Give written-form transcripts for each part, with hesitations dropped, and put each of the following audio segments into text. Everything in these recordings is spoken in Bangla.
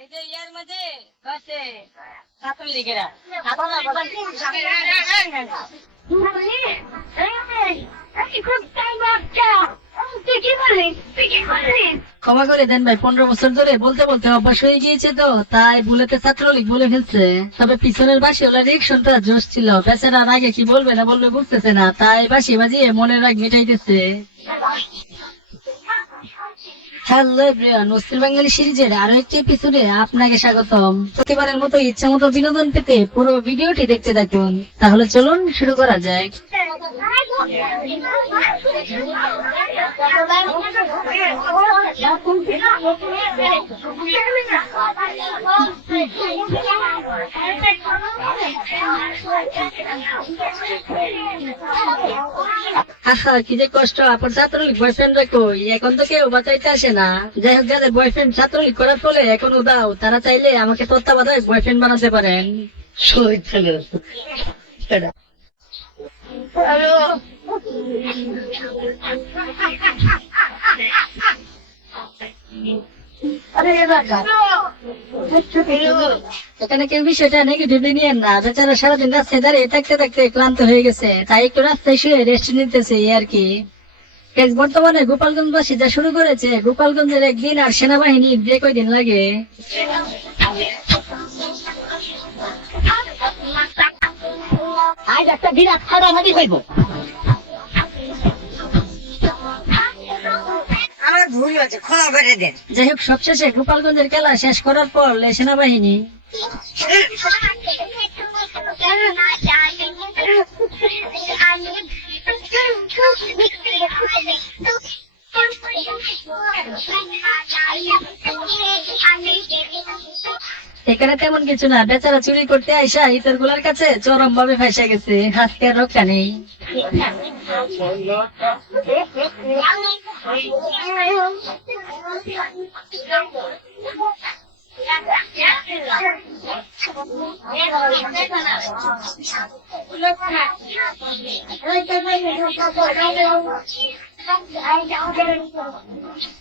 এই যে ইয়ার মাঝে কাছে ছাত্রলীগেরা ক্ষমা করে দেন ভাই, 15 বছর ধরে বলতে বলতে অভ্যাস হয়ে গিয়েছে তো তাই ভুলেতে ছাত্রলীগ বলে ফেলছে। তবে পিছনের বাসি ওলা রিয়েকশনটা জোশ ছিল, বেচারা আগে কি বলবে না বলবে বুঝতেছে না, তাই বাসি বাজিয়ে মনের রাগ মিটাইতেছে। হ্যালো এভরিওয়ান, অস্থির বাঙালি সিরিজের আরো একটি এপিসোডে আপনাকে স্বাগতম। প্রতিবারের মতো ইচ্ছা মতো বিনোদন পেতে পুরো ভিডিওটি দেখতে থাকুন। তাহলে চলুন শুরু করা যাক। কি যে কষ্ট, আপনার ছাত্রলীগ বয়ফ্রেন্ড কই, এখন তো কেউ বাঁচাইতে আসে না। যাই হোক, যাদের বয়ফ্রেন্ড ছাত্রলীগ করার ফলে এখন উদাও, তারা চাইলে আমাকে তত্ত্বাবধায়ক বয়ফ্রেন্ড বানাতে পারেন। এখানে কেউ বিষয়টা নেগেটিভলি নিয়েন না, বেচারা সারাদিন রাস্তায় দাঁড়িয়ে থাকতে থাকতে ক্লান্ত হয়ে গেছে, তাই একটু রাস্তায় শুয়ে রেস্ট নিতেছে আর কি। বর্তমানে গোপালগঞ্জবাসী যা শুরু করেছে, গোপালগঞ্জের একদিন আর সেনাবাহিনী যে কয়দিন লাগে। আজ একটা বিরাট ফাটাফাটি হইব। যাই হোক, সবশেষে গোপালগঞ্জের খেলা শেষ করার পর সেনাবাহিনী এখানে তেমন কিছু না, বেচারা চুরি করতে আইসা ইতর গুলার কাছে চরম ভাবে ফাঁসা গেছে, আজকে আর রক্ষা নেই।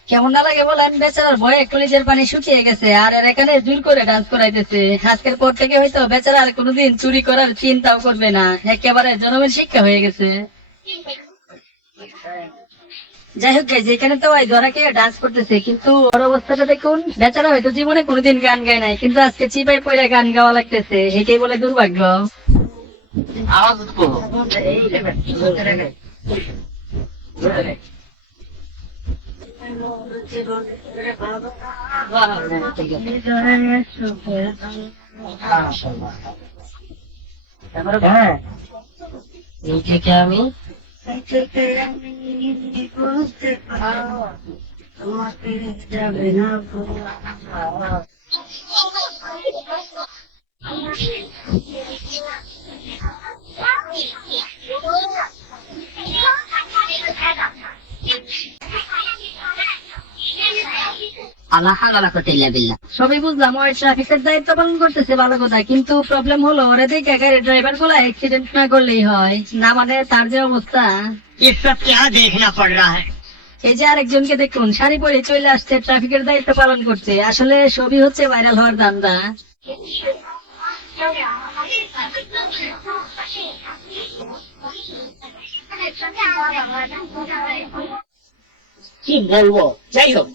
কেমন না লাগে বলেন, বেচারার ভয়ে কলেজের পানি শুকিয়ে গেছে, আর এর এখানে জোর করে ডান্স করাইতেছে। আজকের পর থেকে হয়তো বেচারা আর কোনোদিন চুরি করার চিন্তাও করবে না, একেবারে জনমের শিক্ষা হয়ে গেছে। যাই হোক গাইজ, এখানে তো ধরা কে ডান্স করতেছে, কিন্তু ওর অবস্থাটা দেখুন, বেচারা হয়তো জীবনে কোনোদিন গান গায় নাই, কিন্তু আজকে চিপাই পড়ে গান গাওয়া লাগতেছে, এটাই বলে দুর্ভাগ্য। এই থেকে আমি বুঝতে তোমাকে যাবে না। সবই বুঝলাম, ওই ট্রাফিকের দায়িত্ব পালন করতেছে ভালো কথা, কিন্তু প্রবলেম হলো ওরা দেখে গাড়ির ড্রাইভার গুলা অ্যাক্সিডেন্ট না করলেই হয় না, মানে তার যে অবস্থা। এই যে আরেকজনকে দেখুন, শাড়ি পরে চলে আসছে, ট্রাফিকের দায়িত্ব পালন করছে, আসলে সবই হচ্ছে ভাইরাল হওয়ার ধান্দা। কি বলবো, যাই হোক,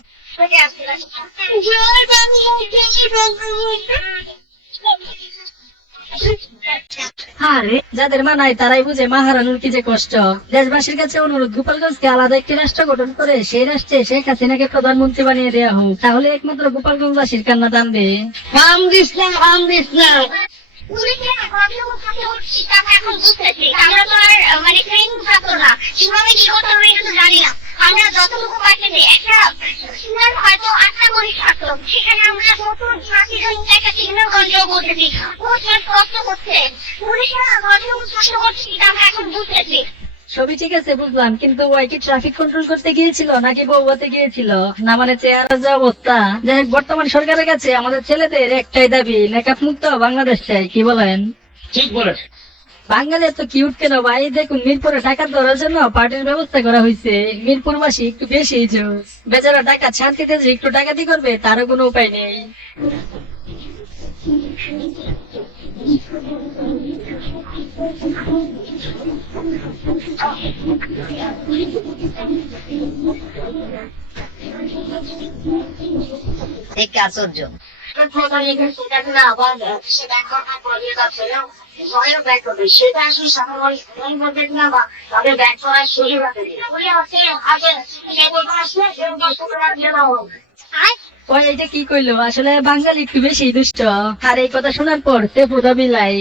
আরে যাদের মানায় তারাই বুঝে মহারানুর কি যে কষ্ট। দেশবাসীর কাছে অনুরোধ, গোপালগঞ্জকে আলাদা একটি রাষ্ট্র গঠন করে সেই রাষ্ট্রে শেখ হাসিনাকে প্রধানমন্ত্রী বানিয়ে দেওয়া হোক, তাহলে একমাত্র গোপালগঞ্জবাসীর কান্না টানবে। আমরা তো আর মানে ট্রেনিং ছাত্র না, কিভাবে কি করতে হবে এটা তো জানি না। আমরা যতটুকু পাচ্ছি একটা সিগন্যাল হয়তো 8টা করে ছাত্র, সেখানে আমরা 70-80 জন একটা সিগন্যাল কন্ট্রোল করতেছি, কষ্ট করছে পুলিশরা, কতটুকু কষ্ট করছি আমরা এখন বুঝতেছি। সবই ঠিক আছে বুঝলাম, কিন্তু ওই কি ট্রাফিক কন্ট্রোল করতে গিয়েছিল নাকি বউতে গিয়েছিল না, মানে চেহারা যে অবস্থা। যাই হোক, বর্তমান সরকারের কাছে আমাদের ছেলেদের একটাই দাবি, মেকআপ মুক্ত বাংলাদেশ চাই, কি বলেন? ঠিক বলেছে। বাঙালি এত কিউট কেন ভাই? দেখুন মিরপুরে টাকা ধরার জন্য পার্টির ব্যবস্থা করা হয়েছে। মিরপুরবাসী একটু বেশি জোস। বেচারা টাকা শান্তিতে যে একটু ডাকাতি করবে তারও কোনো উপায় নেই। এক আশ্চর্য। সেটা আসলে সাধারণ করবেন না বা তাদের ব্যাক করার সুযোগ আছে ওই এটা কি কইলো? আসলে বাঙালি একটু বেশি দুষ্ট। আর এই কথা শোনার পর সে পুরো বিলাই।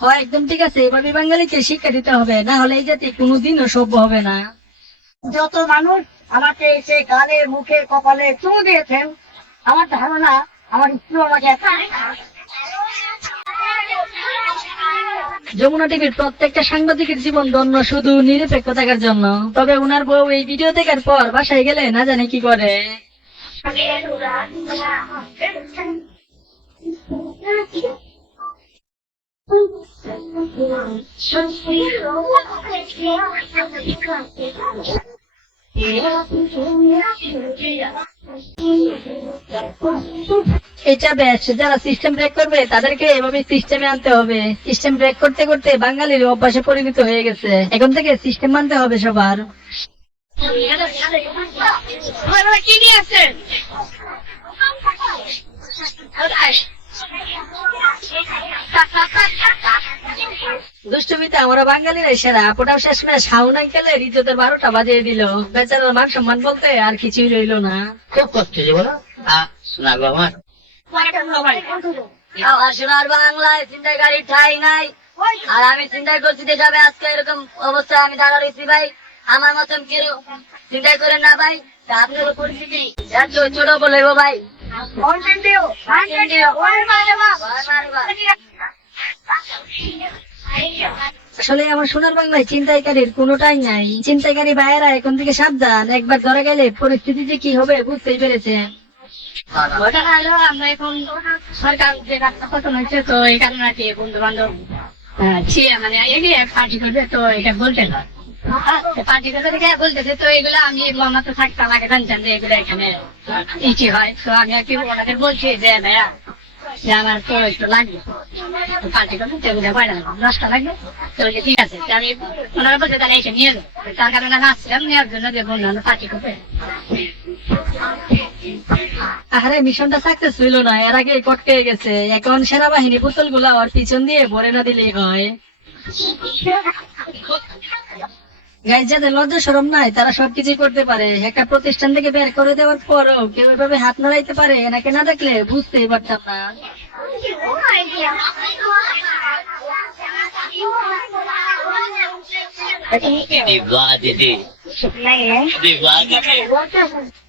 হয় একদম ঠিক আছে, এভাবে বাঙালিকে শিক্ষা দিতে হবে, না হলে এই জাতি কোনোদিনও সভ্য হবে না। যত মানুষ আমাকে এসে গালে মুখে কপালে চুমু দিয়েছেন, আমার ধারণা আমার স্ত্রী আমাকে যমুনা টিভির প্রত্যেকটা সাংবাদিকের জীবন ধন্য শুধু নিরপেক্ষ থাকার জন্য। তবে উনার বউ এই ভিডিও দেখার পর বাসায় গেলে না জানে কি করে। এটা বেশ, যারা সিস্টেম ব্রেক করবে তাদেরকে এভাবে সিস্টেমে আনতে হবে। সিস্টেম ব্রেক করতে করতে বাঙালির অভ্যাসে পরিণত হয়ে গেছে। এখন থেকে সিস্টেম মানতে হবে সবার। কি নিয়ে আসছেন? দুষ্টমিতে আমরা বাঙালিরাই সেরা। ওটাও শেষমেশ হাউন আঙ্কেলের ইজ্জতের 12টা বাজিয়ে দিল। বেচারার মান সম্মান বলতে আর কিছুই রইল না। খুব কষ্ট যে বলো শোনা গো আমার। আমার সোনার বাংলায় চিন্তায় গাড়ি ঠাই নাই। আর আমি চিন্তাই করছি যে যাবে আজকে এরকম অবস্থায় আমি দাঁড়া রয়েছি ভাই। আমার মতন কেউ চিন্তাই করেন না ভাই। আপনার পরিস্থিতি এত ছোট বলে গো ভাই। আসলে আমার সোনার বাংলায় চিন্তাইকারীর কোনোটাই নাই। চিন্তাইকারী ভাইয়েরা এখন থেকে সাবধান, একবার ধরা গেলে পরিস্থিতি যে কি হবে বুঝতেই পেরেছে। ওটা হলো আমরা এখন সরকার যে রাস্তা পতন হচ্ছে, তো এই কারণে আর কি বন্ধু বান্ধব মানে এগিয়ে পার্টি করবে, তো এটা বলতে না পার্টি করবে বলতেছে। তো এগুলো আমি আমার তো থাকতাম আগে জানতাম যে এগুলো এখানে ইচি হয়। তো আমি আর কি ওনাদের বলছি যে ভাইয়া যে আমার তো একটু লাগবে পার্টি করবে, তো এগুলো কয়টা দশটা লাগবে। তো ঠিক আছে, আমি ওনারা বলছে তাহলে এসে নিয়ে যাবো। তার কারণে আমি আসছিলাম নেওয়ার জন্য যে বন্ধু বান্ধব পার্টি করবে। আরে মিশনটা সাকসেস হইল না, এর আগে কটকে গেছে। এখন সেনাবাহিনী পুতুল গুলা ওর পিছন দিয়ে ভরে না দিলেই হয়। গাইজ, যাদের লজ্জা শরম নাই তারা সবকিছু করতে পারে। একটা প্রতিষ্ঠান থেকে বের করে দেওয়ার পরও কেউ এভাবে হাত নাড়াইতে পারে, এনাকে না দেখলে বুঝতেই পারতাম না।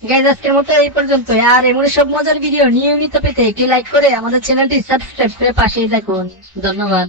গাইজ, আজকের মতো এই পর্যন্ত। আর এমন সব মজার ভিডিও নিয়মিত পেতে একটি লাইক করে আমাদের চ্যানেলটি সাবস্ক্রাইব করে পাশেই থাকুন। ধন্যবাদ।